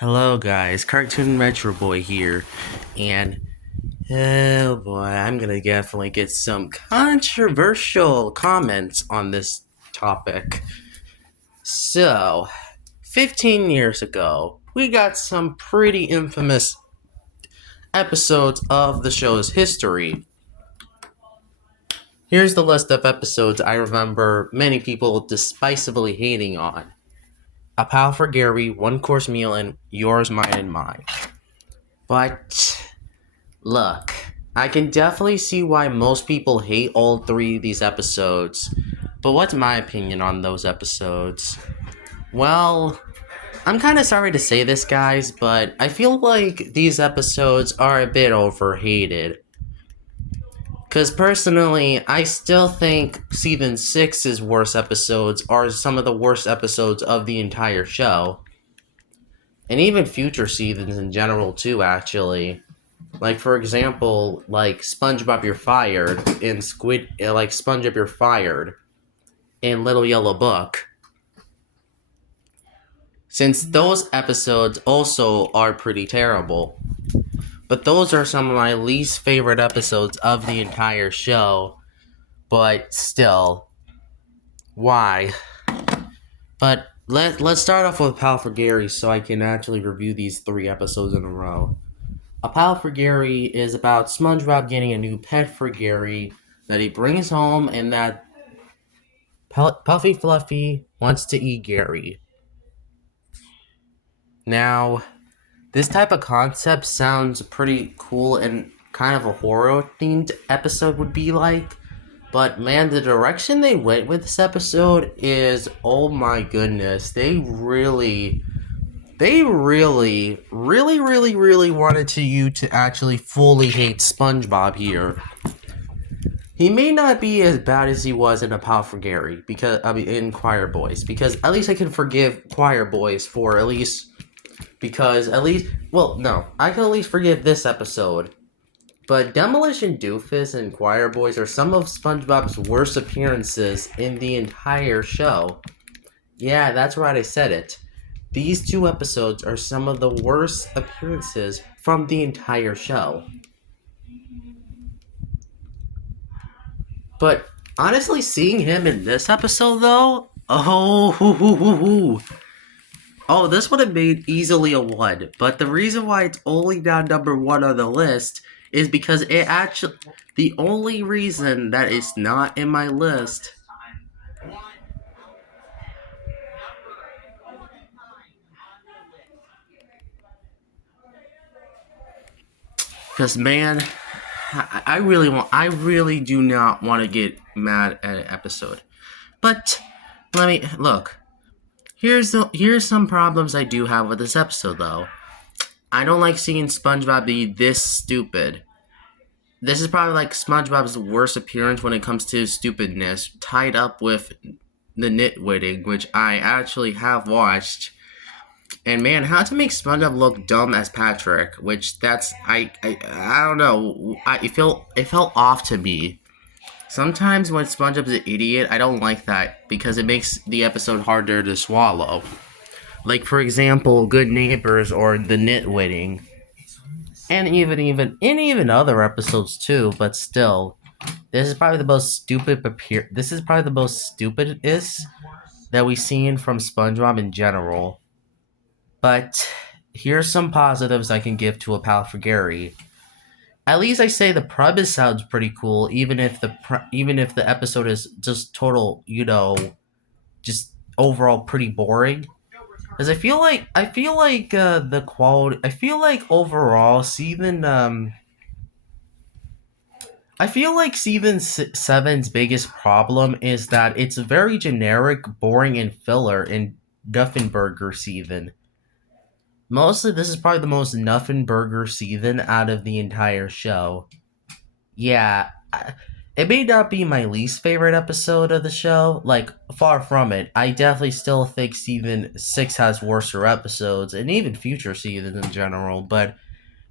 Hello guys, Cartoon Retro Boy here, and oh boy, I'm gonna definitely get some controversial comments on this topic. So, 15 years ago, we got some pretty infamous episodes of the show's history. Here's the list of episodes I remember many people decisively hating on. A Pal for Gary, One Course Meal, and Yours, Mine, and Mine. But look, I can definitely see why most people hate all three of these episodes. But what's my opinion on those episodes? Well, I'm kind of sorry to say this, guys, but I feel like these episodes are a bit overhated. Because personally, I still think Season 6's worst episodes are some of the worst episodes of the entire show. And even future seasons in general, too, actually. Like, for example, like Spongebob You're Fired in Spongebob You're Fired in Little Yellow Book. Since those episodes also are pretty terrible. But those are some of my least favorite episodes of the entire show. But still, why? But let's start off with Pal for Gary so I can actually review these three episodes in a row. A Pal for Gary is about SpongeBob getting a new pet for Gary that he brings home, and that Puffy Fluffy wants to eat Gary. Now, this type of concept sounds pretty cool and kind of a horror-themed episode would be like, but man, the direction they went with this episode is, oh my goodness, they really wanted you to actually fully hate SpongeBob here. He may not be as bad as he was in A Pal for Gary, in Choir Boys, because at least I can forgive Choir Boys for I can at least forgive this episode. But Demolition Doofus and Choir Boys are some of SpongeBob's worst appearances in the entire show. Yeah, that's right, I said it. These two episodes are some of the worst appearances from the entire show. But honestly, seeing him in this episode, though, this would have made easily a 1. But the reason why it's only down number 1 on the list is because the only reason that it's not in my list because man, I really do not want to get mad at an episode. But let me look. Here's some problems I do have with this episode, though. I don't like seeing SpongeBob be this stupid. This is probably like SpongeBob's worst appearance when it comes to stupidness, tied up with the nitwitting, which I actually have watched. And man, how to make SpongeBob look dumb as Patrick, which that's I don't know. It felt off to me. Sometimes when SpongeBob's an idiot, I don't like that because it makes the episode harder to swallow. Like, for example, Good Neighbors or The Nitwitting. And even other episodes too, but still. This is probably the most stupidest that we've seen from SpongeBob in general. But here's some positives I can give to A Pal for Gary. At least I say the premise sounds pretty cool, even if the episode is just total, just overall pretty boring. Because I feel like the quality. I feel like overall season 7's biggest problem is that it's very generic, boring, and filler in Duffenberger season. Mostly, this is probably the most Nuffenberger season out of the entire show. Yeah, it may not be my least favorite episode of the show, like, far from it. I definitely still think season 6 has worser episodes, and even future seasons in general, but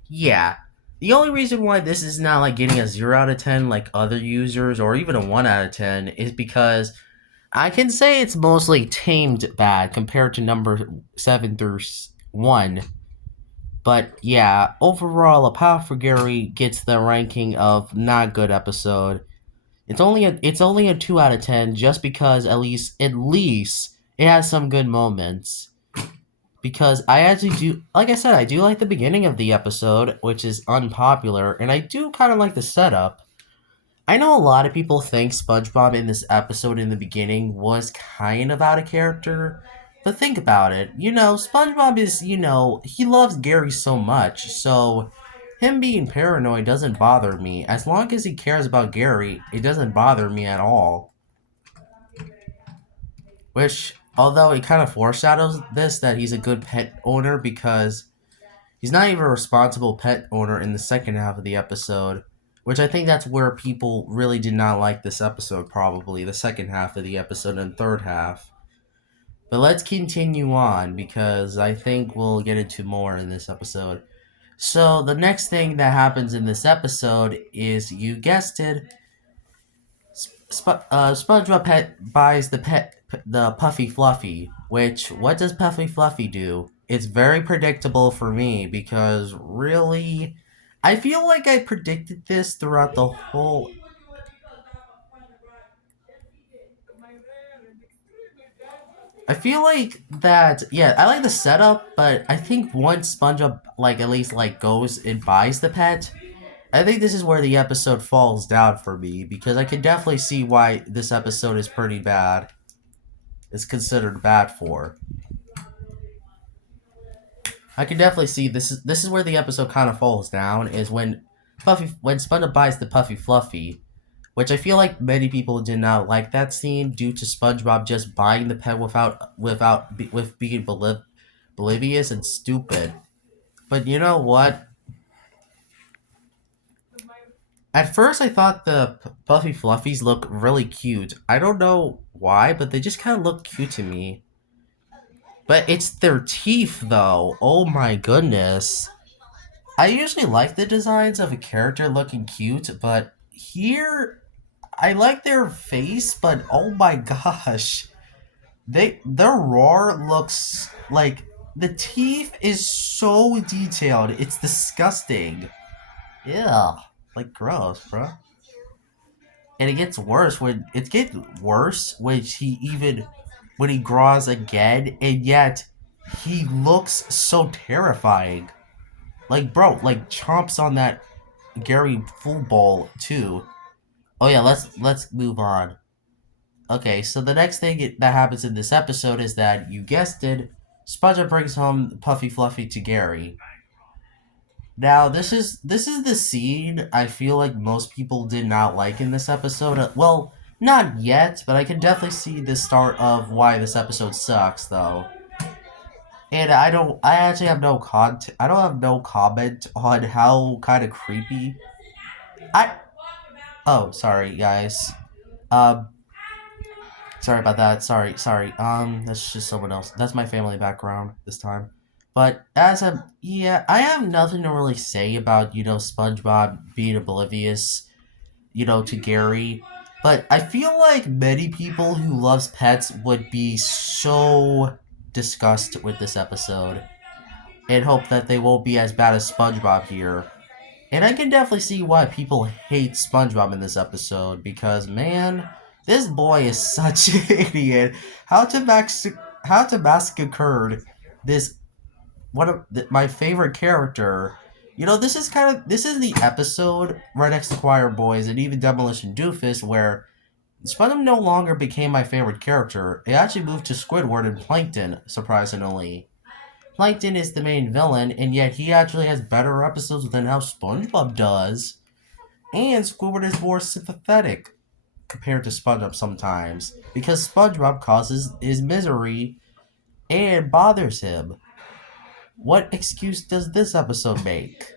yeah. The only reason why this is not, like, getting a 0 out of 10 like other users, or even a 1 out of 10, is because I can say it's mostly tamed bad compared to number 7 through 1. But yeah, overall, A Power for Gary gets the ranking of not good episode. It's only a 2 out of 10 just because at least it has some good moments. Because I actually do, like I said, I do like the beginning of the episode, which is unpopular, and I do kind of like the setup. I know a lot of people think SpongeBob in this episode in the beginning was kind of out of character, but think about it. SpongeBob is, he loves Gary so much, so him being paranoid doesn't bother me. As long as he cares about Gary, it doesn't bother me at all. Which, although it kind of foreshadows this, that he's a good pet owner because he's not even a responsible pet owner in the second half of the episode, which I think that's where people really did not like this episode, probably, the second half of the episode and third half. But let's continue on, because I think we'll get into more in this episode. So, the next thing that happens in this episode is, you guessed it, SpongeBob buys the Puffy Fluffy. Which, what does Puffy Fluffy do? It's very predictable for me because really, I feel like I predicted this throughout the whole. I feel like that. Yeah, I like the setup, but I think once SpongeBob at least goes and buys the pet, I think this is where the episode falls down for me because I can definitely see why this episode is pretty bad. It's considered bad for. I can definitely see this is where the episode kind of falls down is when SpongeBob buys the Puffy Fluffy, which I feel like many people did not like that scene due to SpongeBob just buying the pet with being oblivious and stupid. But you know what? At first, I thought the Puffy Fluffies look really cute. I don't know why, but they just kind of look cute to me. But it's their teeth, though. Oh my goodness. I usually like the designs of a character looking cute, but here I like their face, but oh my gosh. Their roar looks like the teeth is so detailed. It's disgusting. Yeah. Like gross, bro. And it gets worse when he grows again, and yet he looks so terrifying. Like, bro, chomps on that Gary full ball too. Oh yeah, let's move on. Okay, so the next thing that happens in this episode is that, you guessed it, SpongeBob brings home Puffy Fluffy to Gary. Now, this is the scene I feel like most people did not like in this episode. Well, not yet, but I can definitely see the start of why this episode sucks, though. And I actually have I don't have no comment on how kind of creepy. I Oh, sorry guys. Um, Sorry about that. Sorry. That's just someone else. That's my family background this time. But yeah, I have nothing to really say about, SpongeBob being oblivious, to Gary. But I feel like many people who loves pets would be so disgusted with this episode and hope that they won't be as bad as SpongeBob here. And I can definitely see why people hate SpongeBob in this episode because, man, this boy is such an idiot. How to massacre this my favorite character. This is the episode right next to Choir Boys and even Demolition Doofus where SpongeBob no longer became my favorite character. It actually moved to Squidward and Plankton, surprisingly. Plankton is the main villain, and yet he actually has better episodes than how SpongeBob does. And Squidward is more sympathetic compared to SpongeBob sometimes, because SpongeBob causes his misery and bothers him. What excuse does this episode make?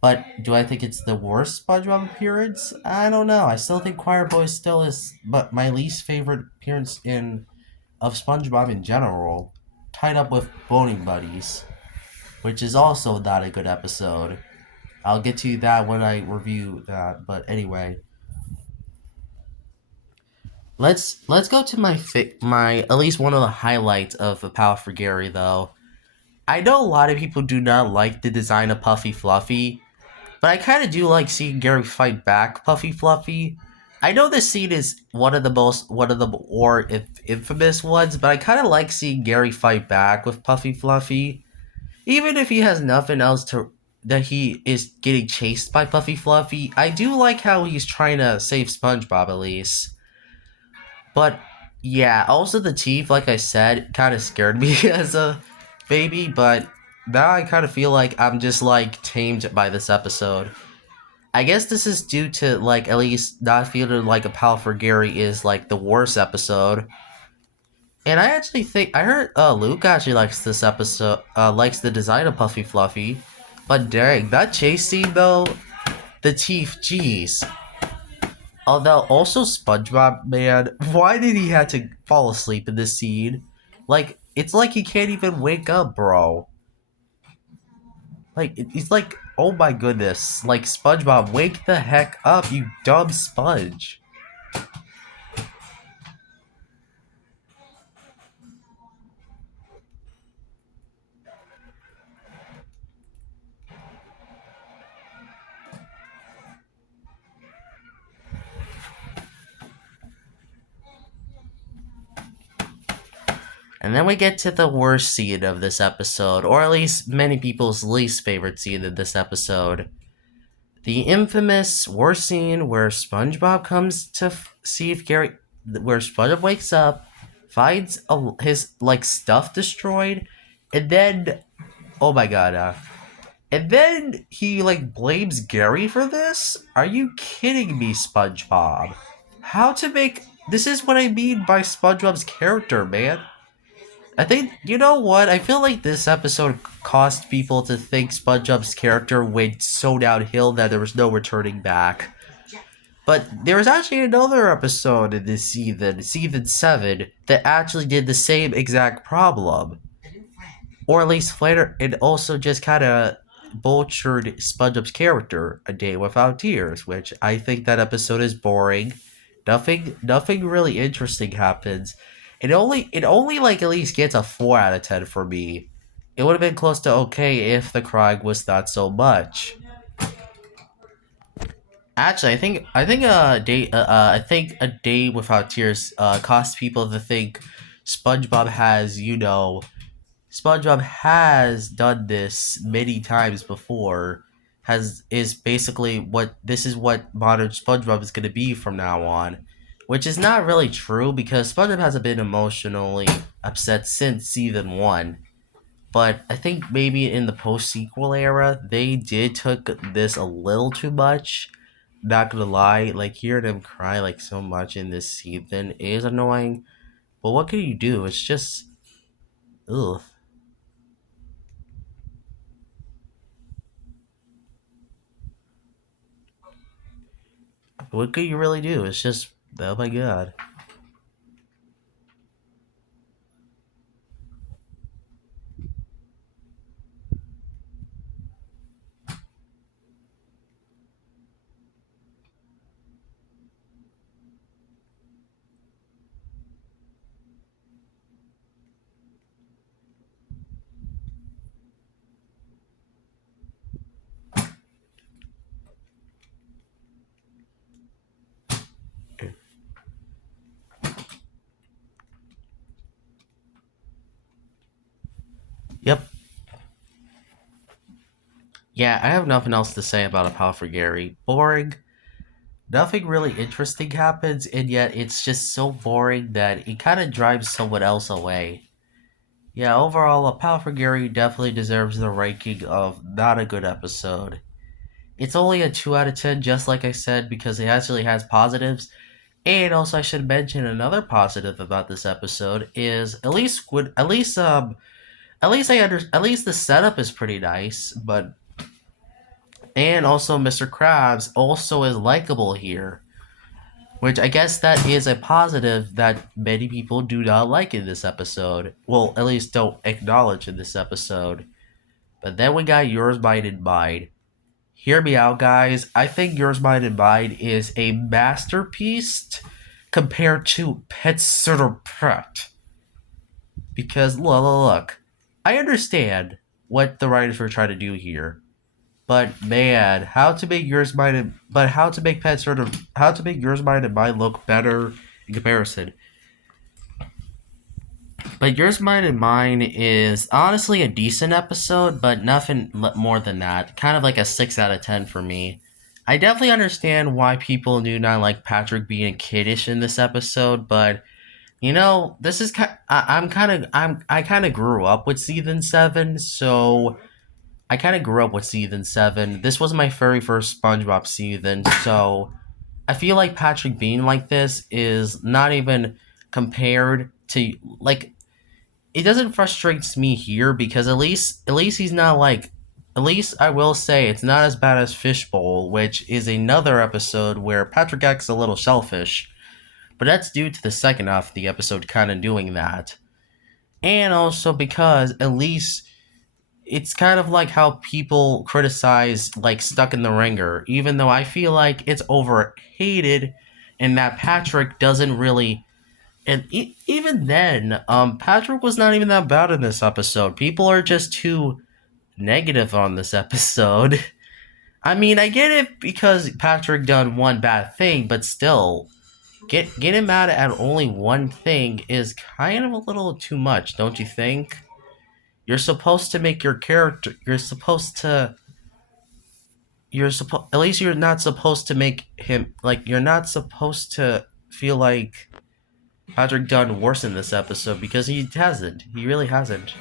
But do I think it's the worst SpongeBob appearance? I don't know. I still think Choir Boy still is, but my least favorite appearance in of SpongeBob in general, tied up with Boning Buddies, which is also not a good episode. I'll get to that when I review that. But anyway, let's go to my at least one of the highlights of A Power for Gary though. I know a lot of people do not like the design of Puffy Fluffy, but I kind of do like seeing Gary fight back Puffy Fluffy. I know this scene is one of the more infamous ones, but I kind of like seeing Gary fight back with Puffy Fluffy. Even if he has nothing else to that he is getting chased by Puffy Fluffy, I do like how he's trying to save SpongeBob at least. But yeah, also the teeth, like I said, kind of scared me as a baby, but now I kind of feel like I'm just like tamed by this episode. I guess this is due to like at least not feeling like a pal for Gary is like the worst episode. And I actually think I heard Luke actually likes this episode, likes the design of Puffy Fluffy. But dang, that chase scene though, the teeth, jeez. Although also SpongeBob, man, why did he have to fall asleep in this scene? Like it's like he can't even wake up, bro. Like he's like, oh my goodness, like SpongeBob, wake the heck up, you dumb sponge. And then we get to the worst scene of this episode, or at least many people's least favorite scene of this episode. The infamous worst scene where SpongeBob comes to see if Gary, where SpongeBob wakes up, finds his like stuff destroyed, and then, oh my god, and then he like blames Gary for this? Are you kidding me, SpongeBob? How to make this is what I mean by SpongeBob's character, man. I think you know what? I feel like this episode caused people to think SpongeBob's character went so downhill that there was no returning back. But there was actually another episode in this season, season 7, that actually did the same exact problem. Or at least Flatter, it also just kind of butchered SpongeBob's character, A Day Without Tears, which I think that episode is boring. Nothing really interesting happens. It only like at least gets a 4 out of 10 for me. It would have been close to okay if the crying was not so much. Actually, I think A Day Without Tears caused people to think SpongeBob has, SpongeBob has done this many times before. Has is basically what this is what modern SpongeBob is gonna be from now on, which is not really true because SpongeBob hasn't been emotionally upset since season 1. But I think maybe in the post sequel era, they did took this a little too much. Not gonna lie, like hearing him cry like so much in this season is annoying. But what can you do? It's just ugh. What could you really do? It's just, oh my god. Yep. Yeah, I have nothing else to say about A Pal for Gary. Boring. Nothing really interesting happens, and yet it's just so boring that it kind of drives someone else away. Yeah, overall, A Pal for Gary definitely deserves the ranking of not a good episode. It's only a 2 out of 10, just like I said, because it actually has positives. And also, I should mention another positive about this episode is at least the setup is pretty nice, but and also Mr. Krabs also is likable here, which I guess that is a positive that many people do not like in this episode. Well, at least don't acknowledge in this episode. But then we got Yours, Mine, and Mine. Hear me out, guys. I think Yours, Mine, and Mine is a masterpiece compared to Pet Sitter Pet. Because look, I understand what the writers were trying to do here, but man, how to make pet sort of how to make yours mind and mine look better in comparison. But yours mind and mine is honestly a decent episode, but nothing more than that. Kind of like a 6 out of 10 for me. I definitely understand why people do not like Patrick being kiddish in this episode, but this is I kind of grew up with season 7, so I kind of grew up with season 7. This was my very first SpongeBob season, so I feel like Patrick being like this is not even compared to like it doesn't frustrate me here because at least he's not like at least I will say it's not as bad as Fishbowl, which is another episode where Patrick acts a little selfish, but that's due to the second half of the episode kind of doing that. And also because at least it's kind of like how people criticize like Stuck in the Ringer, even though I feel like it's overhated and that Patrick doesn't really. And even then, Patrick was not even that bad in this episode. People are just too negative on this episode. I mean, I get it because Patrick done one bad thing, but still, getting mad at only one thing is kind of a little too much, don't you think? You're supposed to make your character. At least you're not supposed to make him like. You're not supposed to feel like Patrick done worse in this episode because he hasn't. He really hasn't.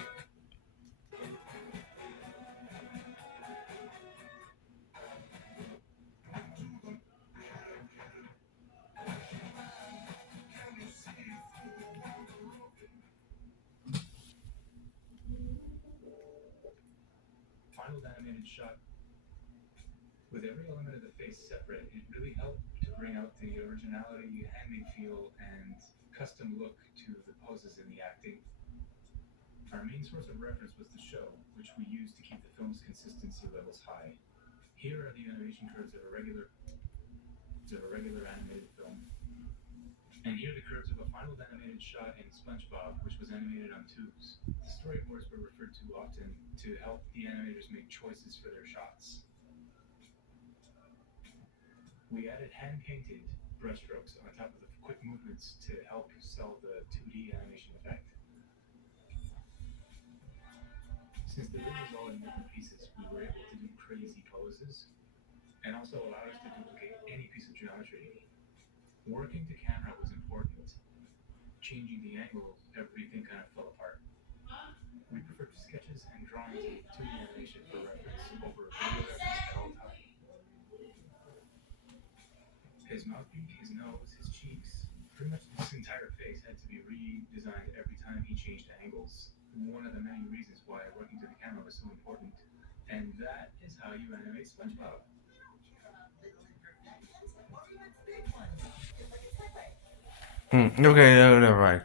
Okay, no, never mind.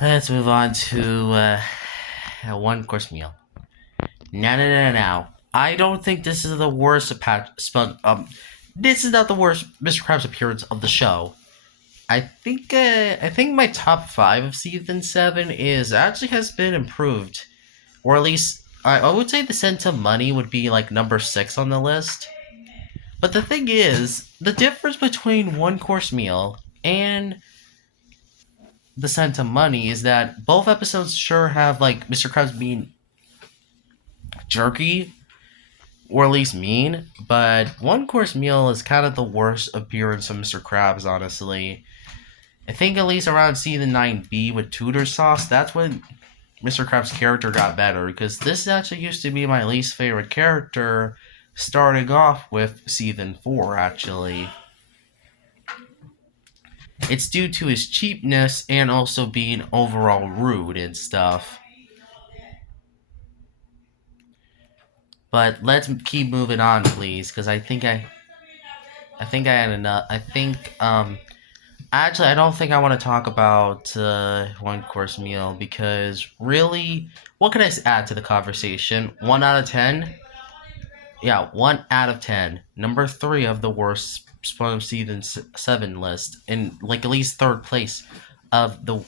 Let's move on to a one course meal. No. I don't think this is the worst this is not the worst Mr. Krabs appearance of the show. I think my top 5 of season 7 is actually has been improved, or at least I would say the Scent of Money would be like number 6 on the list. But the thing is, the difference between one course meal and the Scent of Money is that both episodes sure have like Mr. Krabs being jerky or at least mean, but one course meal is kind of the worst appearance of Mr. Krabs, honestly. I think at least around season 9B with Tudor Sauce, that's when Mr. Krabs' character got better, because this actually used to be my least favorite character, starting off with season 4, actually. It's due to his cheapness and also being overall rude and stuff. But let's keep moving on, please, because I think I had enough. Actually, I don't think I want to talk about one course meal because really, what can I add to the conversation? 1 out of 10. Yeah, 1 out of 10. Number 3 of the worst Spawn season 7 list, in like at least third place of the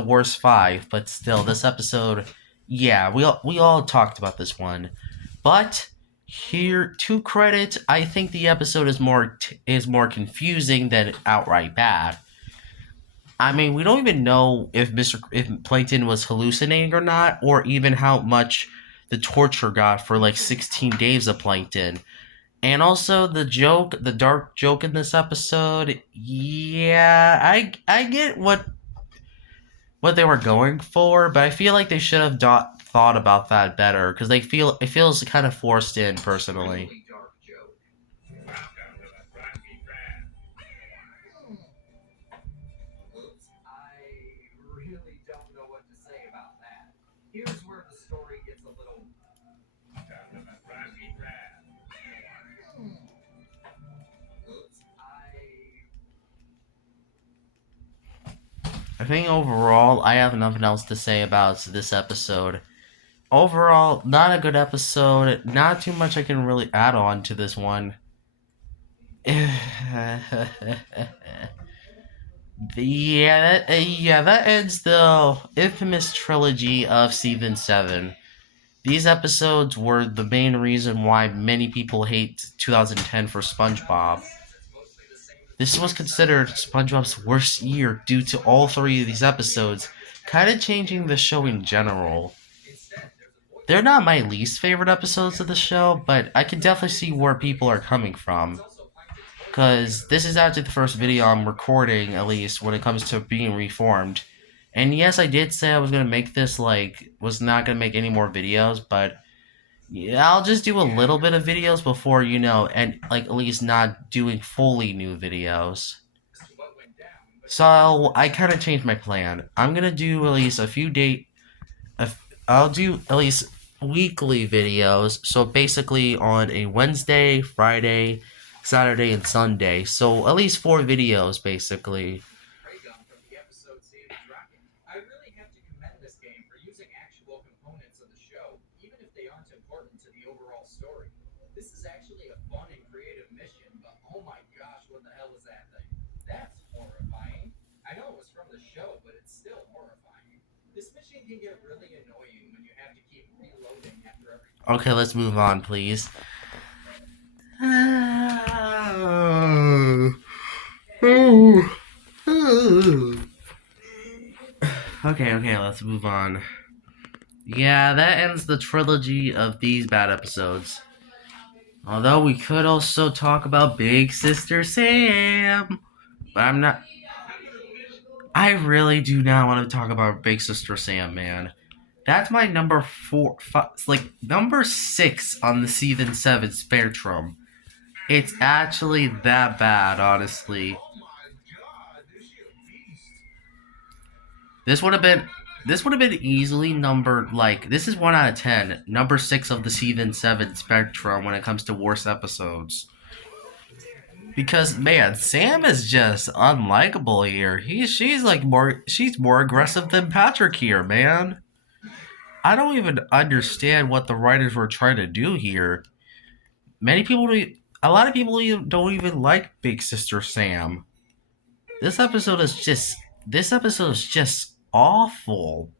worst 5. But still, this episode Yeah, we all talked about this one, but here to credit, I think the episode is more confusing than outright bad. I mean, we don't even know if Plankton was hallucinating or not, or even how much the torture got for like 16 days of Plankton. And also the dark joke in this episode. Yeah, I get what they were going for, but I feel like they should have thought about that better because it feels kind of forced in personally. I think overall, I have nothing else to say about this episode. Overall, not a good episode. Not too much I can really add on to this one. That ends the infamous trilogy of season 7. These episodes were the main reason why many people hate 2010 for Spongebob. This was considered SpongeBob's worst year due to all three of these episodes, kind of changing the show in general. They're not my least favorite episodes of the show, but I can definitely see where people are coming from. Because this is actually the first video I'm recording, at least, when it comes to being reformed. And yes, I did say I was going to make this, was not going to make any more videos, but yeah, I'll just do a little bit of videos before, and, at least not doing fully new videos. So, I kind of changed my plan. I'm going to do at least I'll do at least weekly videos. So basically on a Wednesday, Friday, Saturday, and Sunday. So at least 4 videos basically. Okay, let's move on, please. Okay, let's move on. Yeah, that ends the trilogy of these bad episodes. Although we could also talk about Big Sister Sam. But I'm not. I really do not want to talk about Big Sister Sam, man. That's my number 4, number 6 on the season 7 spectrum. It's actually that bad, honestly. This would have been easily numbered this is 1 out of 10, number 6 of the season 7 spectrum when it comes to worst episodes. Because man, Sam is just unlikable here. She's more aggressive than Patrick here, man. I don't even understand what the writers were trying to do here. A lot of people don't even like Big Sister Sam. This episode is just awful.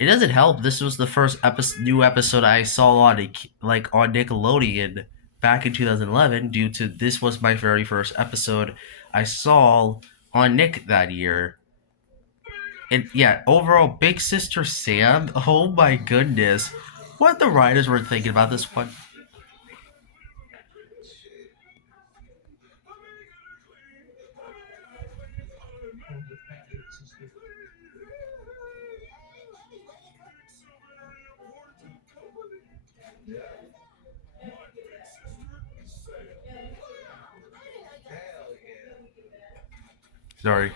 It doesn't help. This was the first new episode I saw on on Nickelodeon back in 2011. Due to this was my very first episode I saw on Nick that year. And yeah, overall, Big Sister Sam. Oh my goodness, what the writers were thinking about this one. Sorry.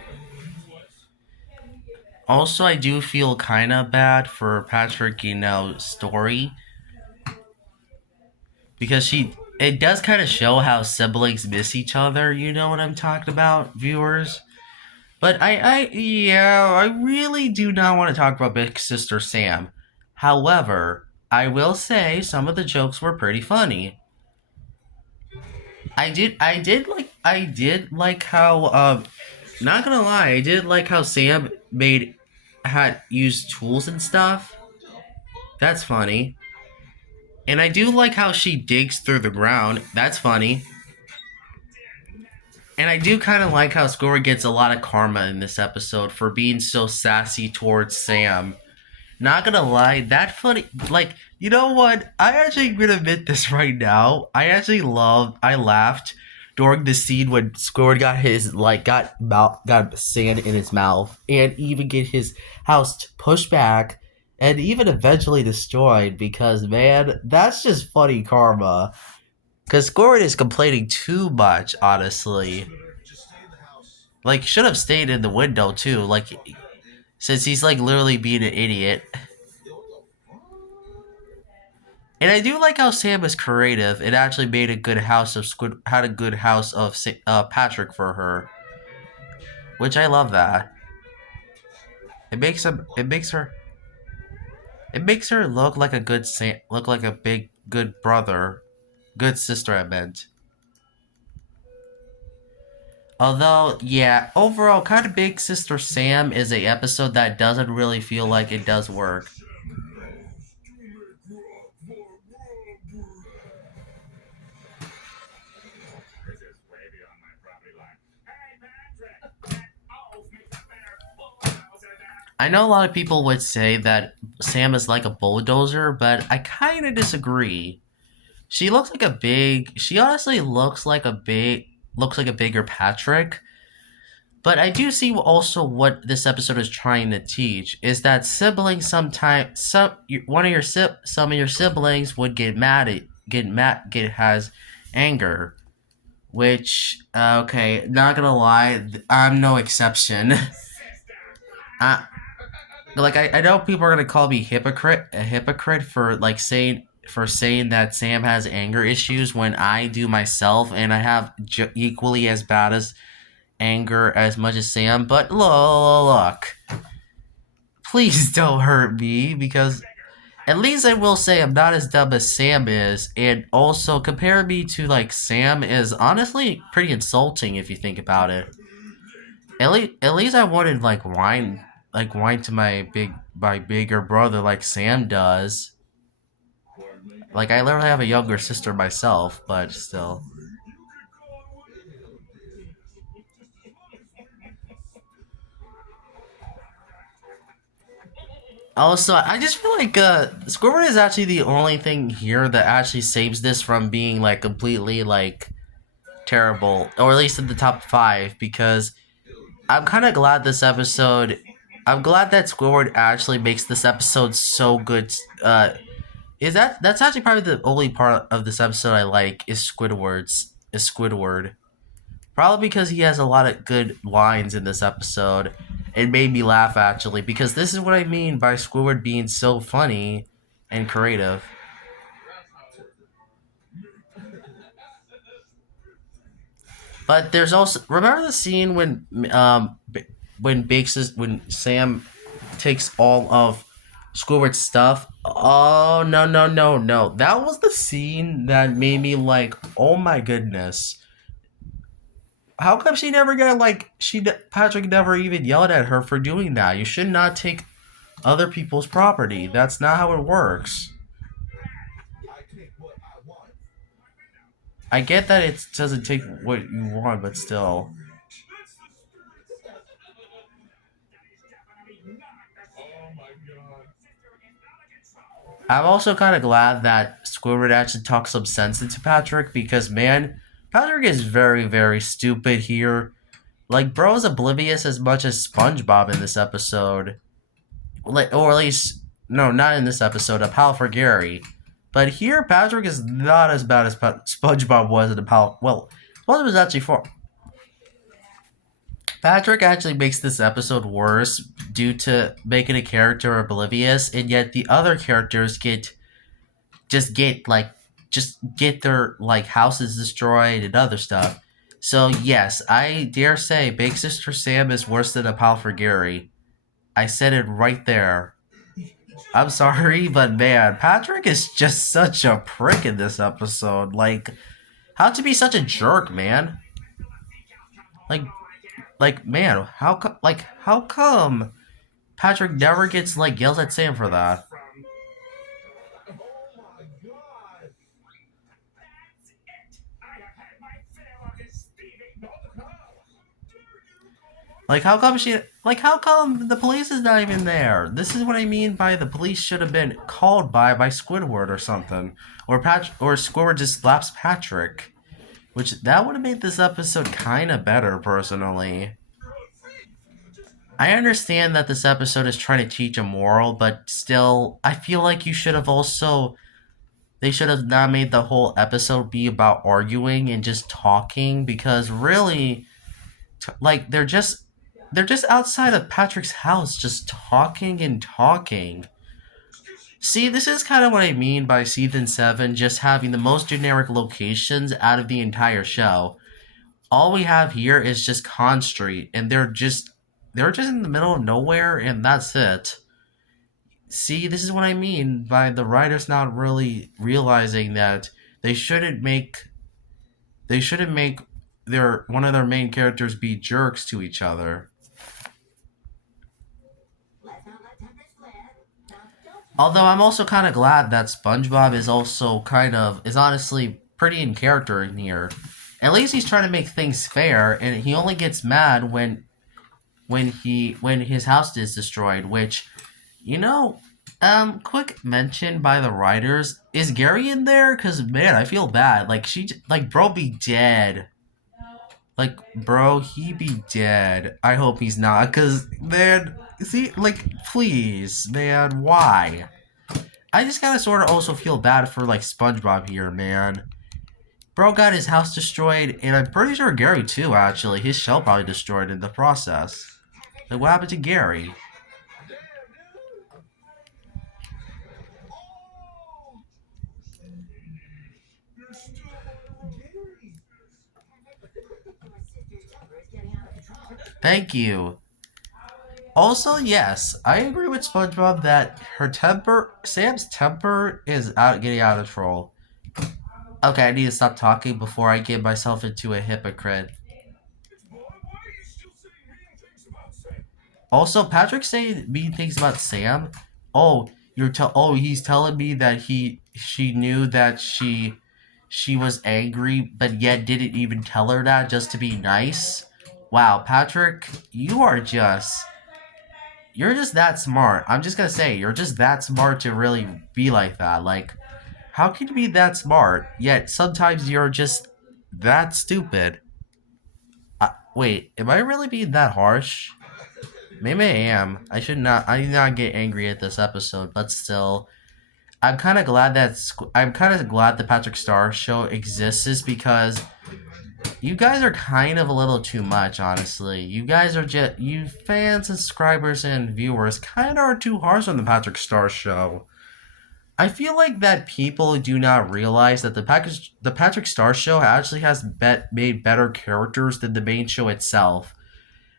Also, I do feel kind of bad for Patrick, story because it does kind of show how siblings miss each other. You know what I'm talking about, viewers? But I really do not want to talk about Big Sister Sam. However, I will say some of the jokes were pretty funny. I did like how, not gonna lie, I did like how Sam had used tools and stuff. That's funny. And I do like how she digs through the ground. That's funny. And I do kind of like how Squidward gets a lot of karma in this episode for being so sassy towards Sam. Not gonna lie, that funny. Like, you know what? I actually gonna admit this right now. I laughed during the scene when Squidward got his got sand in his mouth, and even get his house pushed back, and even eventually destroyed. Because man, that's just funny karma. Because Squidward is complaining too much, honestly. Like, should have stayed in the window too. Like, since he's like literally being an idiot. And I do like how Sam is creative. It actually made a good house of had a good house of Patrick for her, which I love that. It makes him. It makes her. It makes her look like a good look like a big good brother, good sister. I meant. Although, yeah, overall, kind of Big Sister Sam is a episode that doesn't really feel like it does work. I know a lot of people would say that Sam is like a bulldozer, but I kind of disagree. She looks like a big. She honestly looks like a bigger Patrick. But I do see also what this episode is trying to teach is that siblings sometimes some of your siblings would get has anger, which okay, not gonna lie, I'm no exception. I, I know people are gonna call me a hypocrite for saying that Sam has anger issues when I do myself, and I have equally as bad as anger as much as Sam. But look, please don't hurt me because at least I will say I'm not as dumb as Sam is, and also compare me to like Sam is honestly pretty insulting if you think about it. At least I wouldn't whine to my bigger brother like Sam does. Like I literally have a younger sister myself, but still. Also, I just feel like Squidward is actually the only thing here that actually saves this from being like completely like terrible, or at least in the top five. Because I'm kind of glad this episode. I'm glad that Squidward actually makes this episode so good. That's actually probably the only part of this episode I like is Squidward. Probably because he has a lot of good lines in this episode. It made me laugh actually because this is what I mean by Squidward being so funny and creative. But there's also remember the scene when Sam takes all of Squidward's stuff. Oh no! That was the scene that made me like, oh my goodness. How come she never got Patrick never even yelled at her for doing that? You should not take other people's property. That's not how it works. I get that it doesn't take what you want, but still. I'm also kind of glad that Squidward actually talks some sense into Patrick because, man, Patrick is very, very stupid here. Like, bro's oblivious as much as Spongebob in this episode. Or at least, no, not in this episode, a pal for Gary. But here, Patrick is not as bad as SpongeBob was in the pal. Well, SpongeBob was actually for. Patrick actually makes this episode worse due to making a character oblivious, and yet the other characters just get like just get their like houses destroyed and other stuff. So yes, I dare say Big Sister Sam is worse than a pal for Gary. I said it right there. I'm sorry, but man, Patrick is just such a prick in this episode. Like, how to be such a jerk, man? Like, man, how come Patrick never gets like yelled at Sam for that? Like, how come she? Like, how come the police is not even there? This is what I mean by the police should have been called by Squidward or something, or Squidward just slaps Patrick, which that would have made this episode kind of better, personally. I understand that this episode is trying to teach a moral, but still, I feel like you should have also. They should have not made the whole episode be about arguing and just talking, because really, like, they're just outside of Patrick's house just talking and talking. See, this is kind of what I mean by season 7 just having the most generic locations out of the entire show. All we have here is just Con Street, and they're just in the middle of nowhere, and that's it. See, this is what I mean by the writers not really realizing that they shouldn't make they shouldn't make their one of their main characters be jerks to each other. Although I'm also kind of glad that Spongebob is honestly pretty in character in here. At least he's trying to make things fair, and he only gets mad when his house is destroyed. Which, you know, quick mention by the writers: is Gary in there? Cause man, I feel bad. Like bro, be dead. Like, bro, he be dead. I hope he's not, cause man, see, like, please, man, why? I just gotta sort of also feel bad for like SpongeBob here, man. Bro got his house destroyed, and I'm pretty sure Gary too. Actually, his shell probably destroyed in the process. Like, what happened to Gary? Thank you. Also, yes, I agree with SpongeBob that Sam's temper is getting out of control. Okay, I need to stop talking before I get myself into a hypocrite. Also, Patrick saying mean things about Sam. Oh, he's telling me that she knew that she was angry, but yet didn't even tell her that just to be nice. Wow, Patrick, you're just that smart. I'm just gonna say you're just that smart to really be like that. Like, how can you be that smart yet sometimes you're just that stupid? Wait, am I really being that harsh? Maybe I am. I did not get angry at this episode, but still, I'm kind of glad the Patrick Star Show exists, is because you guys are kind of a little too much, honestly. You fans, subscribers, and viewers kind of are too harsh on the Patrick Star Show. I feel like that people do not realize that the Patrick Star Show actually has made better characters than the main show itself.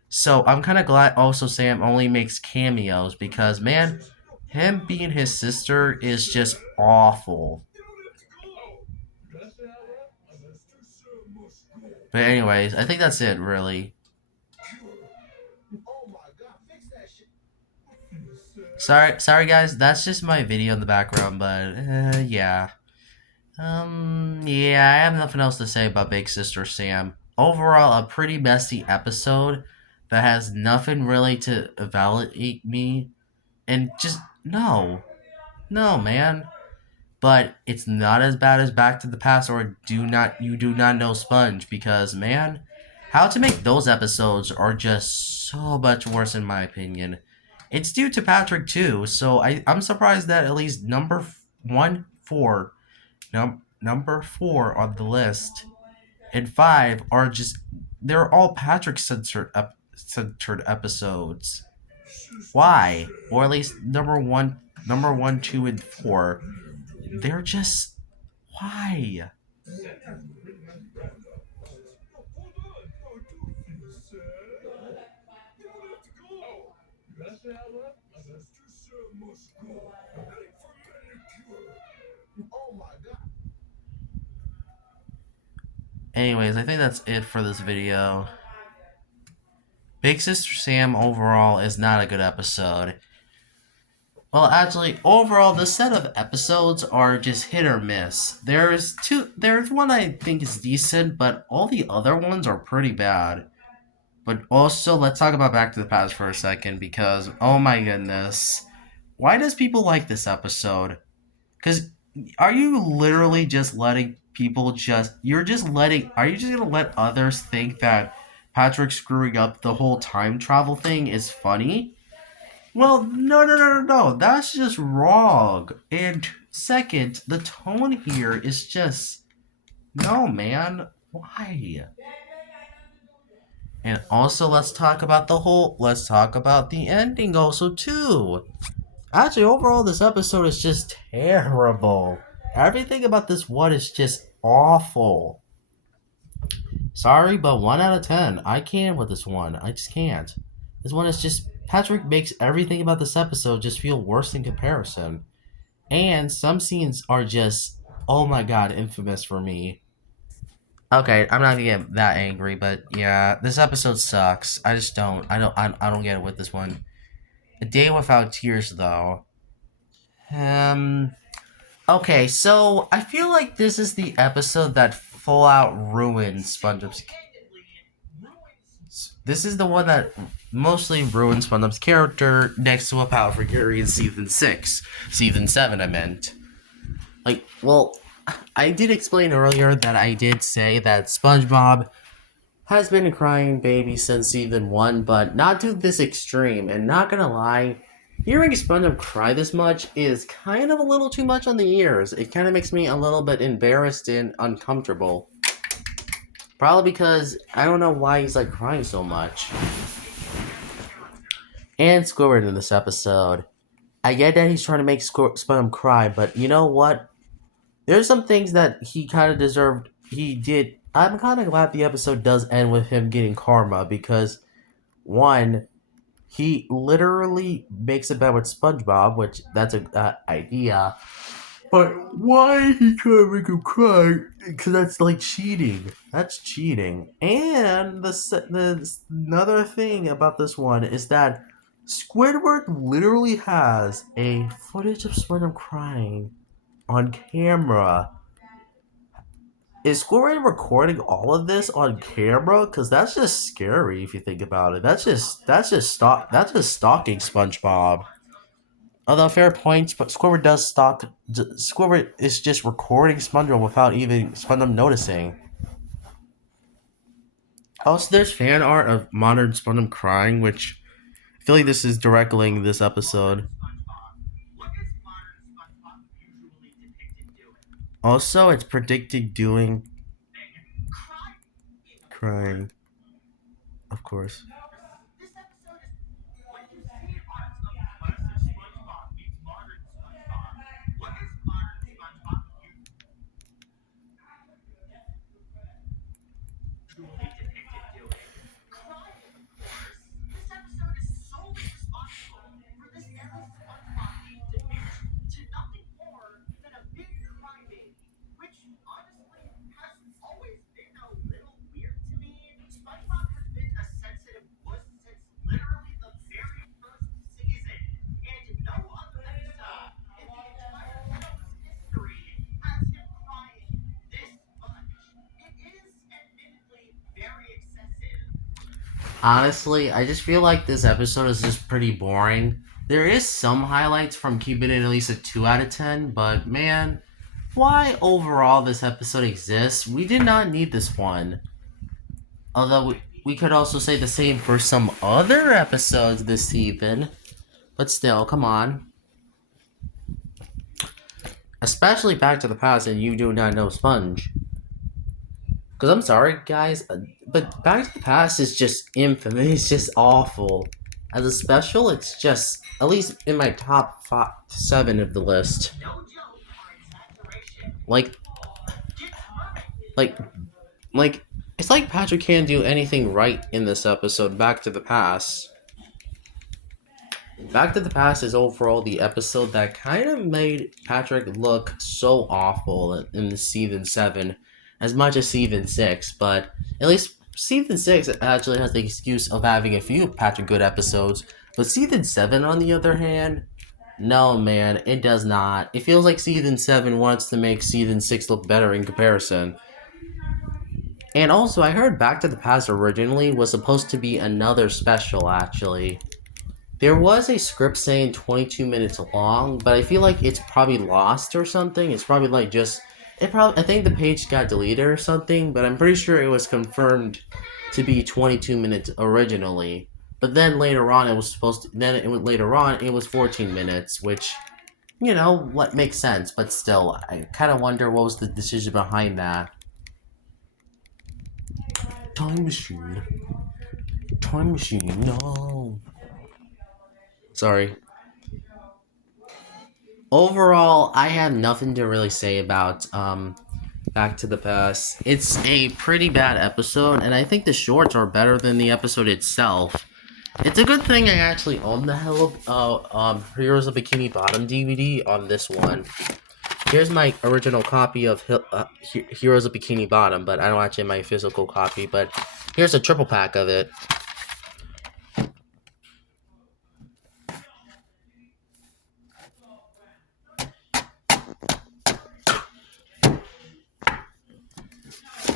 So I'm kind of glad also Sam only makes cameos, because man, him being his sister is just awful. But anyways, I think that's it really. Sorry guys, that's just my video in the background, but yeah. Yeah, I have nothing else to say about Big Sister Sam. Overall, a pretty messy episode that has nothing really to validate me, and just no, man. But it's not as bad as Back to the Past or do not know Sponge, because man, how to make those episodes are just so much worse in my opinion. It's due to Patrick too, so I'm surprised that at least number 4 on the list and 5 are just they're all Patrick centered episodes. Why? Or at least number 1, 2, and 4. They're just why? Anyways, I think that's it for this video. Big Sister Sam overall is not a good episode. Well, actually, overall, the set of episodes are just hit or miss. There's one I think is decent, but all the other ones are pretty bad. But also, let's talk about Back to the Past for a second because, oh my goodness, why does people like this episode? Because are you literally just letting people you're just letting, are you just gonna let others think that Patrick screwing up the whole time travel thing is funny? Well, no, no, no, no, no. That's just wrong. And second, the tone here is just, no, man. Why? And also, let's talk about the ending also, too. Actually, overall, this episode is just terrible. Everything about this one is just awful. Sorry, but 1 out of 10. I can't with this one. I just can't. This one is just. Patrick makes everything about this episode just feel worse in comparison. And some scenes are just, oh my god, infamous for me. Okay, I'm not gonna get that angry, but yeah, this episode sucks. I just don't. I don't get it with this one. A Day Without Tears, though. Um. Okay, so I feel like this is the episode that full out ruined SpongeBob's. This is the one that mostly ruined SpongeBob's character next to A Power for Gary in season 7. I meant. Like, well, I did explain earlier that I did say that SpongeBob has been a crying baby since season 1, but not to this extreme. And not gonna lie, hearing SpongeBob cry this much is kind of a little too much on the ears. It kind of makes me a little bit embarrassed and uncomfortable. Probably because I don't know why he's like crying so much. And Squidward in this episode. I get that he's trying to make SpongeBob cry, but you know what? There's some things that he kind of deserved. He did. I'm kind of glad the episode does end with him getting karma because, one, he literally makes a bet with SpongeBob, which that's a idea. But why he trying to make him cry? Because that's like cheating. That's cheating. And the another thing about this one is that Squidward literally has a footage of SpongeBob crying on camera. Is Squidward recording all of this on camera? Because that's just scary if you think about it. That's just stalking SpongeBob. Although fair point, but Squidward does stalk. Squidward is just recording SpongeBob without even SpongeBob noticing. Also, there's fan art of modern SpongeBob crying, which I feel like this is direct link this episode. Also, it's predicted doing crying, of course. Honestly, I just feel like this episode is just pretty boring. There is some highlights from keeping it at least a 2 out of 10, but man, why overall this episode exists, we did not need this one. Although we could also say the same for some other episodes this season. But still, come on. Especially Back to the Past and You Do Not Know Sponge. Because I'm sorry, guys, but Back to the Past is just infamous. It's just awful. As a special, it's just, at least in my top 7 of the list. Like, like, it's like Patrick can't do anything right in this episode, Back to the Past. Back to the Past is overall the episode that kind of made Patrick look so awful in the season 7 as much as season 6, but at least season 6 actually has the excuse of having a few Patrick good episodes, but season 7 on the other hand, no man, it does not. It feels like season 7 wants to make season 6 look better in comparison. And also, I heard Back to the Past originally was supposed to be another special, actually. There was a script saying 22 minutes long, but I feel like it's probably lost or something. It's probably like just. I think the page got deleted or something, but I'm pretty sure it was confirmed to be 22 minutes originally. But then later on, it was supposed to. Then it went later on, it was 14 minutes, which. What makes sense, but still, I kind of wonder what was the decision behind that. Time machine. Time machine, no. Sorry. Overall, I have nothing to really say about Back to the Past. It's a pretty bad episode, and I think the shorts are better than the episode itself. It's a good thing I actually own the Heroes of Bikini Bottom DVD on this one. Here's my original copy of Heroes of Bikini Bottom, but I don't actually have my physical copy, but here's a triple pack of it.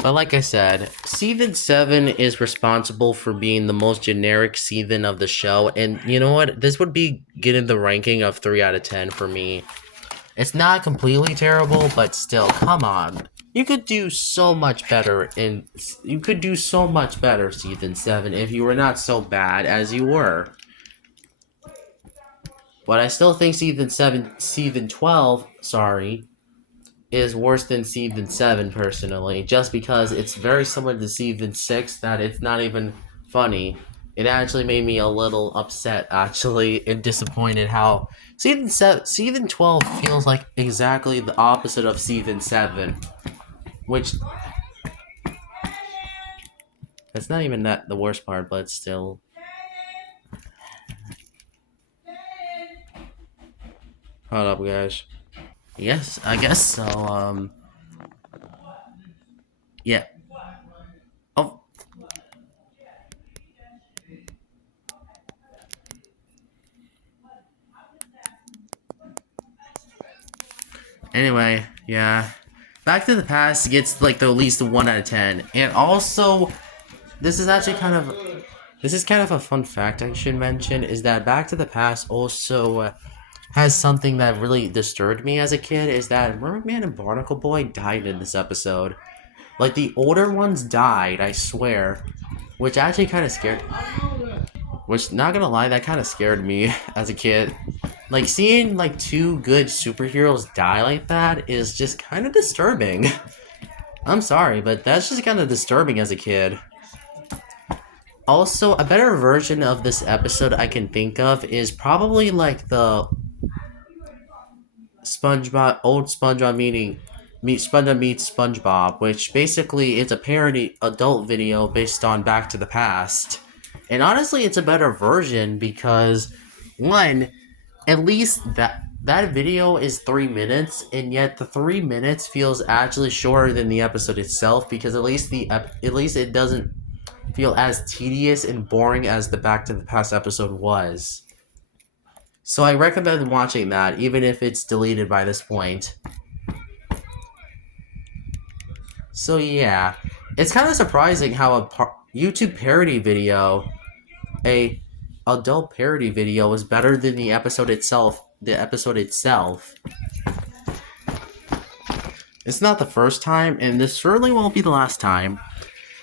But like I said, Season 7 is responsible for being the most generic season of the show, and you know what? This would be getting the ranking of 3 out of 10 for me. It's not completely terrible, but still, come on. You could do so much better Season 7 if you were not so bad as you were. But I still think Season 12, is worse than Season 7 personally, just because it's very similar to Season 6 that it's not even funny. It actually made me a little upset, actually, and disappointed how Season 12 feels like exactly the opposite of Season 7, which that's not even the worst part, but still. Hold up, guys. Yes, I guess so. Yeah. Oh. Anyway, yeah. Back to the Past gets like the at least 1 out of 10, and also, this is kind of a fun fact I should mention is that Back to the Past also has something that really disturbed me as a kid. Is that Merman and Barnacle Boy died in this episode? Like the older ones died, I swear, which actually kind of scared. Which, not gonna lie, that kind of scared me as a kid. Like, seeing, like, 2 good superheroes die like that is just kind of disturbing. I'm sorry, but that's just kind of disturbing as a kid. Also, a better version of this episode I can think of is probably, like, the old SpongeBob SpongeBob meets SpongeBob, which basically is a parody adult video based on Back to the Past. And honestly, it's a better version because, one, at least that video is 3 minutes, and yet the 3 minutes feels actually shorter than the episode itself because at least it doesn't feel as tedious and boring as the Back to the Past episode was. So I recommend watching that, even if it's deleted by this point. So yeah, it's kind of surprising how a YouTube parody video, a adult parody video, is better than the episode itself. It's not the first time, and this certainly won't be the last time.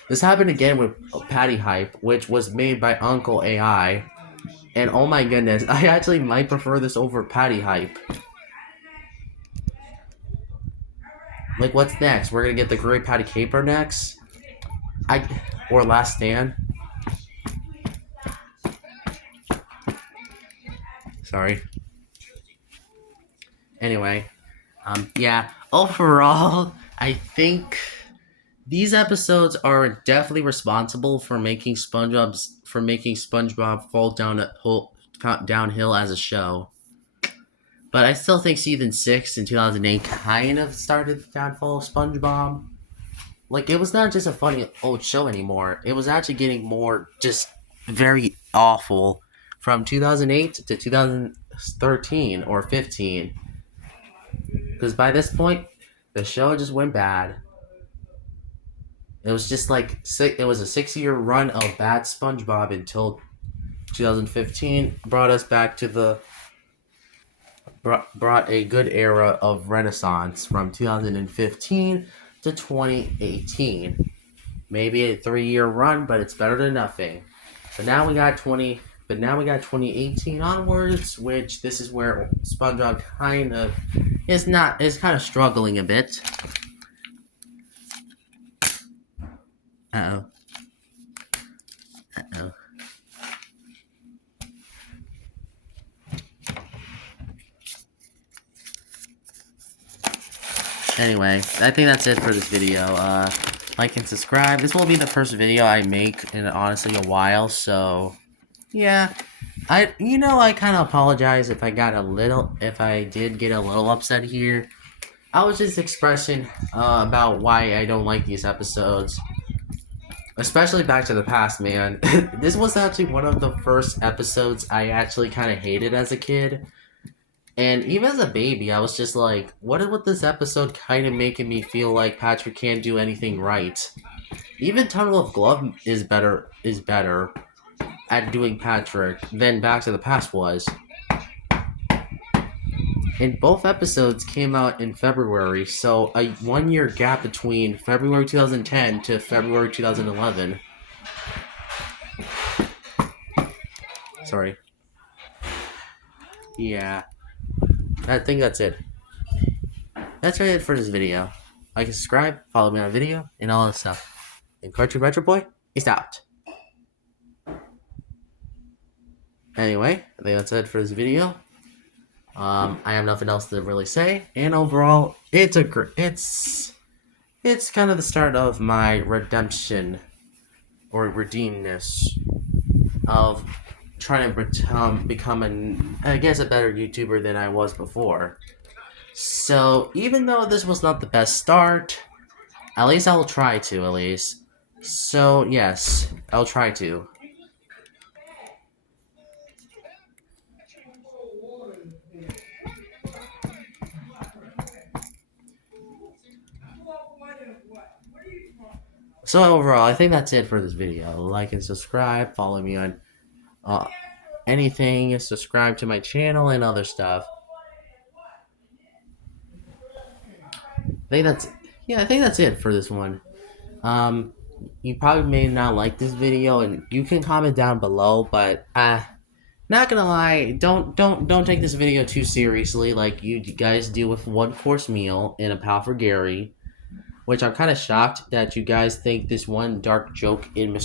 This happened again with Patty Hype, which was made by Uncle AI. And oh my goodness, I actually might prefer this over Patty Hype. Like, what's next? We're gonna get the Great Patty Caper next? Or Last Stand? Sorry. Anyway, yeah, overall, I think these episodes are definitely responsible for making SpongeBob fall downhill as a show. But I still think Season 6 in 2008 kind of started the downfall of SpongeBob. Like, it was not just a funny old show anymore. It was actually getting more just very awful from 2008 to 2013 or 15. Because by this point, the show just went bad. It was just like it was a 6-year run of bad SpongeBob until 2015 brought us back to the brought a good era of renaissance from 2015 to 2018. Maybe a 3-year run, but it's better than nothing. But now we got 2018 onwards, which this is where SpongeBob is kind of struggling a bit. Uh-oh. Anyway, I think that's it for this video. Like and subscribe. This will be the first video I make in honestly a while, so yeah. I kind of apologize if I did get a little upset here. I was just expressing about why I don't like these episodes. Especially Back to the Past, man. This was actually one of the first episodes I actually kind of hated as a kid. And even as a baby, I was just like, what is with this episode kind of making me feel like Patrick can't do anything right? Even Tunnel of Glove is better at doing Patrick than Back to the Past was. And both episodes came out in February, so a 1-year gap between February 2010 to February 2011. Sorry. Yeah. I think that's it. That's really it for this video. Like and subscribe, follow me on video, and all that stuff. And Cartoon Retro Boy is out. Anyway, I think that's it for this video. I have nothing else to really say, and overall, it's kind of the start of my redemption or redeemness of trying to become a better YouTuber than I was before. So even though this was not the best start, at least I will try to, at least. So yes, I'll try to. So overall, I think that's it for this video. Like and subscribe, follow me on anything, subscribe to my channel and other stuff. I think that's it for this one. You probably may not like this video, and you can comment down below, but not gonna lie, don't take this video too seriously like you guys do with One Course Meal and A Pal for Gary, which I'm kind of shocked that you guys think this one dark joke in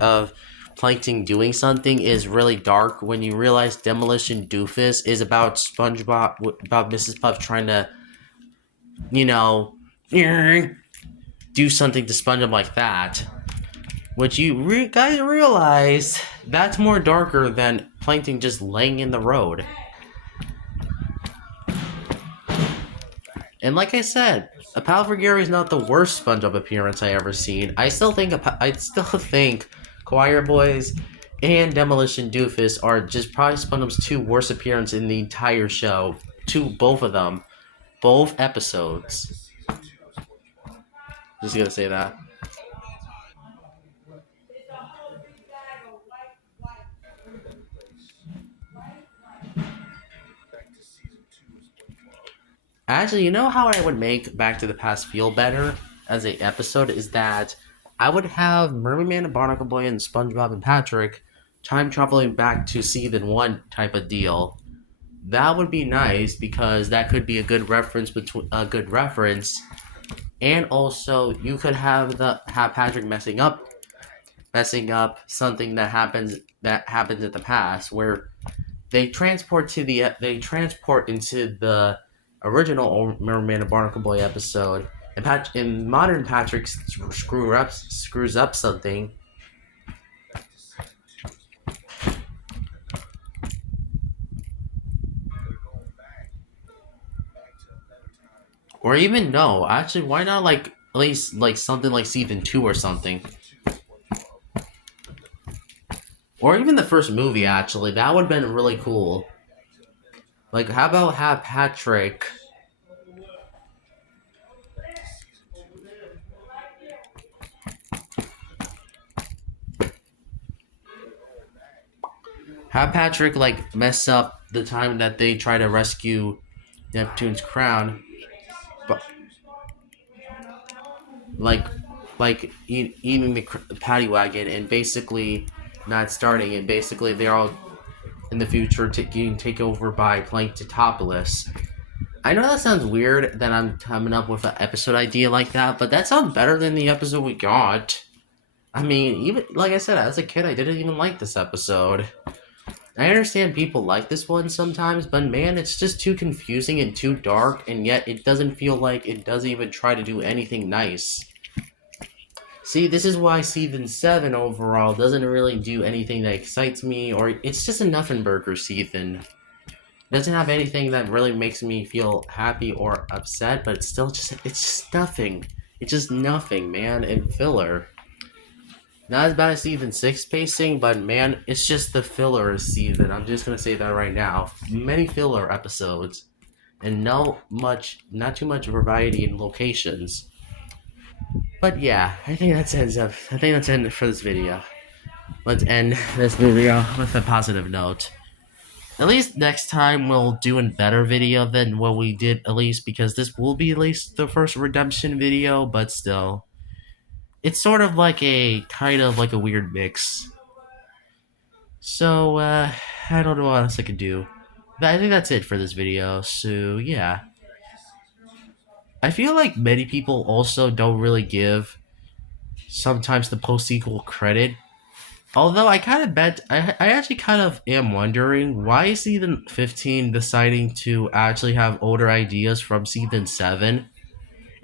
of Plankton doing something is really dark when you realize Demolition Doofus is about SpongeBob, about Mrs. Puff trying to, do something to SpongeBob like that. Which you guys realize that's more darker than Plankton just laying in the road. And like I said, A Pal for Gary is not the worst SpongeBob appearance I ever seen. I still think Choir Boys and Demolition Doofus are just probably SpongeBob's 2 worst appearances in the entire show. Both of them. Both episodes. Just gonna say that. Actually, you know how I would make Back to the Past feel better as an episode is that I would have Merman and Barnacle Boy and SpongeBob and Patrick time traveling back to Season 1 type of deal. That would be nice because that could be a good reference and also you could have Patrick messing up something that happens in the past where they transport into the original Merman and Barnacle Boy episode, and modern Patrick screws up something. Or even no, actually, why not at least something like Season 2 or something? Or even the first movie, actually, that would have been really cool. Like, how about have Patrick Have Patrick like mess up the time that they try to rescue Neptune's crown, but like eating the paddy wagon and basically not starting it. Basically, they're all in the future getting taken over by Planktatopolis. I know that sounds weird that I'm coming up with an episode idea like that, but that sounds better than the episode we got. I mean, even like I said, as a kid, I didn't even like this episode. I understand people like this one sometimes, but man, it's just too confusing and too dark, and yet it doesn't feel like it doesn't even try to do anything nice. See, this is why season 7 overall doesn't really do anything that excites me, or it's just a nothing burger season. It doesn't have anything that really makes me feel happy or upset, but it's just nothing. It's just nothing, man, and filler. Not as bad as season 6 pacing, but man, it's just the filler season. I'm just gonna say that right now. Many filler episodes, and not too much variety in locations. But yeah, I think that's it for this video. Let's end this video with a positive note. At least next time we'll do a better video than what we did, at least because this will be at least the first redemption video, but still. It's sort of like a weird mix. So, I don't know what else I could do. But I think that's it for this video, so yeah. I feel like many people also don't really give sometimes the post-sequel credit. Although I kind of bet, I actually kind of am wondering why is season 15 deciding to actually have older ideas from season 7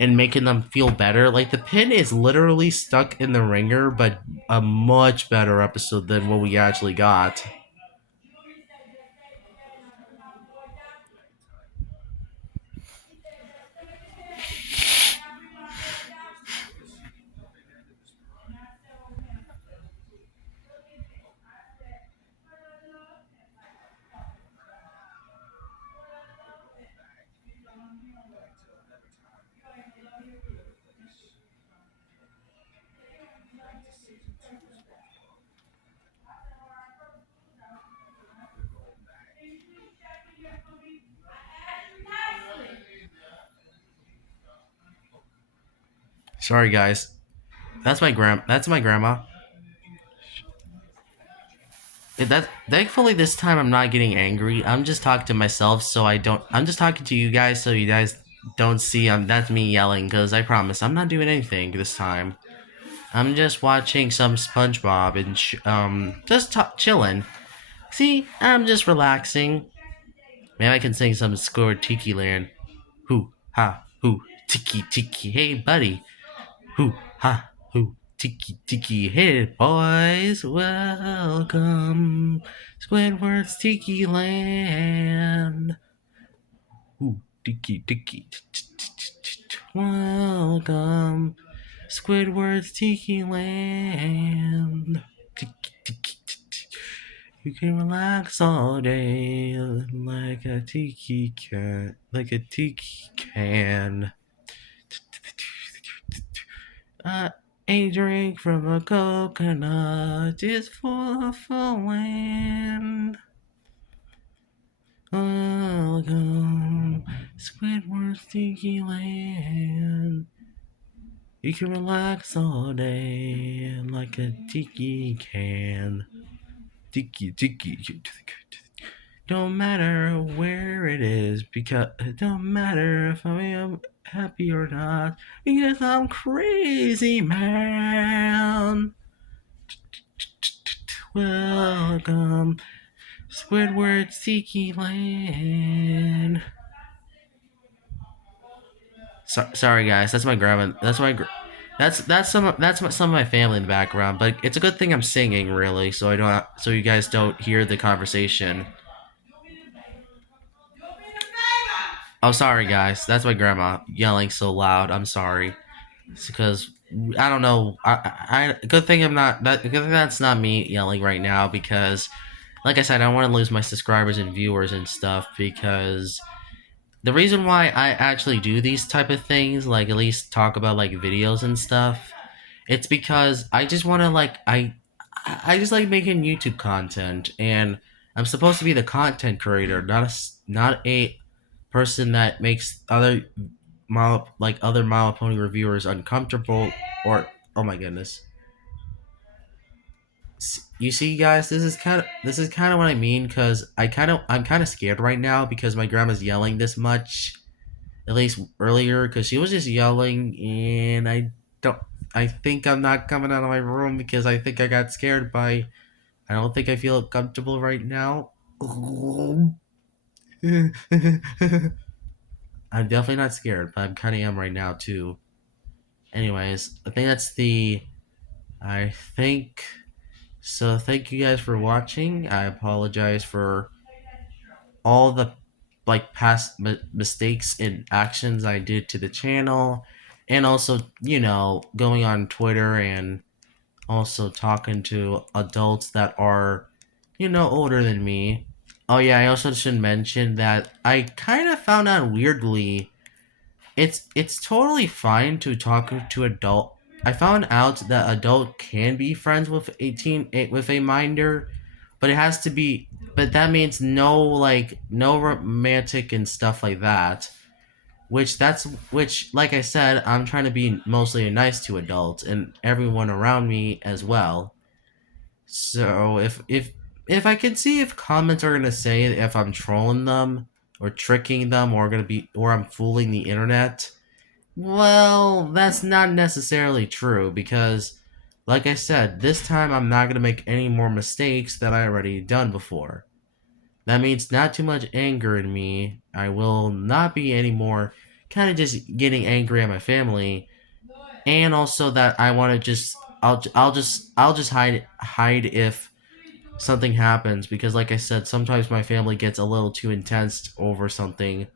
and making them feel better. Like, the pin is literally stuck in the ringer, but a much better episode than what we actually got. Sorry, guys. That's my grandma. Thankfully this time I'm not getting angry. I'm just talking to myself, so I don't. I'm just talking to you guys, so you guys don't see. That's me yelling. Because I promise I'm not doing anything this time. I'm just watching some Spongebob and just chilling. See, I'm just relaxing. Maybe I can sing some score Tiki Land. Hoo ha hoo tiki tiki. Hey buddy. Hoo ha hoo tiki tiki. Hey boys, welcome Squidward's Tiki Land. Hoo tiki tiki. Welcome Squidward's Tiki Land. Tiki tiki. You can relax all day like a tiki can, A drink from a coconut is full of land. Welcome, Squidward's Tiki Land. You can relax all day like a tiki can. Tiki tiki. Don't matter where it is, because it don't matter if I am happy or not, because I'm crazy, man. Welcome, Squidward's Tiki Land. Sorry, guys. That's my grandma. That's some of my family in the background. But it's a good thing I'm singing, really, so so you guys don't hear the conversation. Oh, sorry, guys. That's my grandma yelling so loud. I'm sorry. It's because I don't know. Good thing I'm not. Good thing that's not me yelling right now, because, like I said, I don't want to lose my subscribers and viewers and stuff. Because the reason why I actually do these type of things, like at least talk about like videos and stuff, it's because I just want to I just like making YouTube content, and I'm supposed to be the content creator, not a person that makes other other My Little Pony reviewers uncomfortable or oh my goodness. You see, guys, this is kind of what I mean because I'm kind of scared right now because my grandma's yelling this much. At least earlier, because she was just yelling, and don't. I think I'm not coming out of my room because I think I got scared by. I don't think I feel comfortable right now. I'm definitely not scared, but I'm kind of am right now too. Anyways, I think that's the. I think so. Thank you guys for watching. I apologize for all the past mistakes and actions I did to the channel, and also going on Twitter and also talking to adults that are older than me. Oh yeah, I also should mention that I kind of found out weirdly it's totally fine to talk to adult. I found out that adult can be friends with with a minor, but it has to be. But that means no romantic and stuff like that. Which like I said, I'm trying to be mostly nice to adults and everyone around me as well. So if I can see if comments are gonna say if I'm trolling them or tricking them or I'm fooling the internet, well, that's not necessarily true because, like I said, this time I'm not going to make any more mistakes that I already done before. That means not too much anger in me. I will not be anymore kind of just getting angry at my family, and also that I want to just I'll just hide if something happens because like I said, sometimes my family gets a little too intense over something,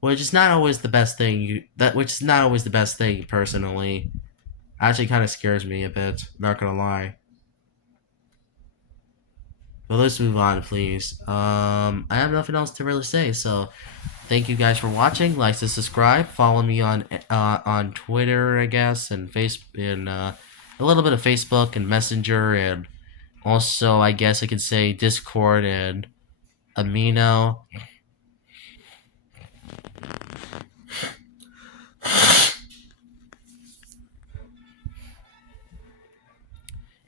which is not always the best thing. Which is not always the best thing personally. Actually, kind of scares me a bit. Not gonna lie. But let's move on, please. I have nothing else to really say. So, thank you guys for watching. Like to subscribe. Follow me on Twitter, I guess, and a little bit of Facebook and Messenger, and also I guess I could say Discord and Amino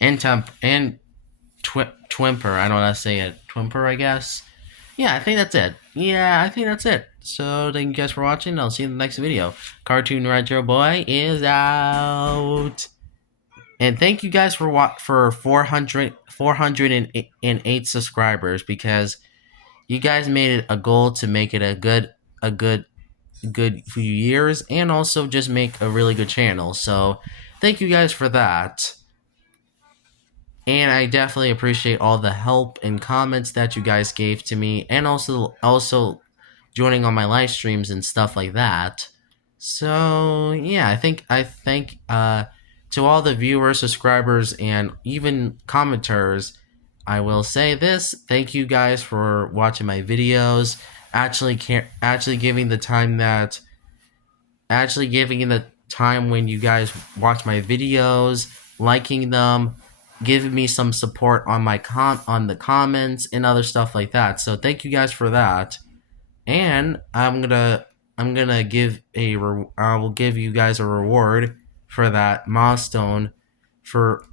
and Twimper. I don't know how to say it. Twimper, I guess. Yeah, I think that's it. Yeah, I think that's it. So thank you guys for watching. I'll see you in the next video. Cartoon Retro Boy is out. And thank you guys for 408 subscribers because you guys made it a goal to make it a good few years and also just make a really good channel. So thank you guys for that. And I definitely appreciate all the help and comments that you guys gave to me, and also joining on my live streams and stuff like that. So yeah, I thank to all the viewers, subscribers, and even commenters. I will say this: thank you guys for watching my videos. Actually giving the time that actually giving the time when you guys watch my videos, liking them, giving me some support on on the comments and other stuff like that. So thank you guys for that. And I'm gonna I will give you guys a reward for that milestone for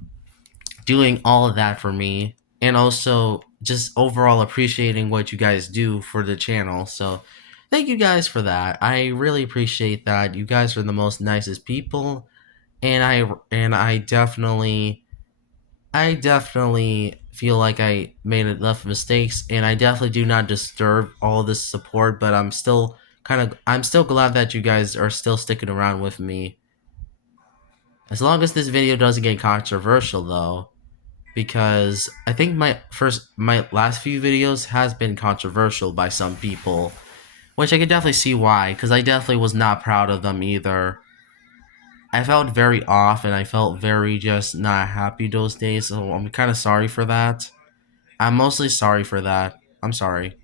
doing all of that for me, and also just overall appreciating what you guys do for the channel. So thank you guys for that. I really appreciate that. You guys are the most nicest people, and I definitely feel like I made enough mistakes, and I definitely do not deserve all this support, but I'm still glad that you guys are still sticking around with me. As long as this video doesn't get controversial though, because I think my last few videos has been controversial by some people, which I could definitely see why, because I definitely was not proud of them either. I felt very off and I felt very just not happy those days, so I'm kind of sorry for that. I'm mostly sorry for that. I'm sorry.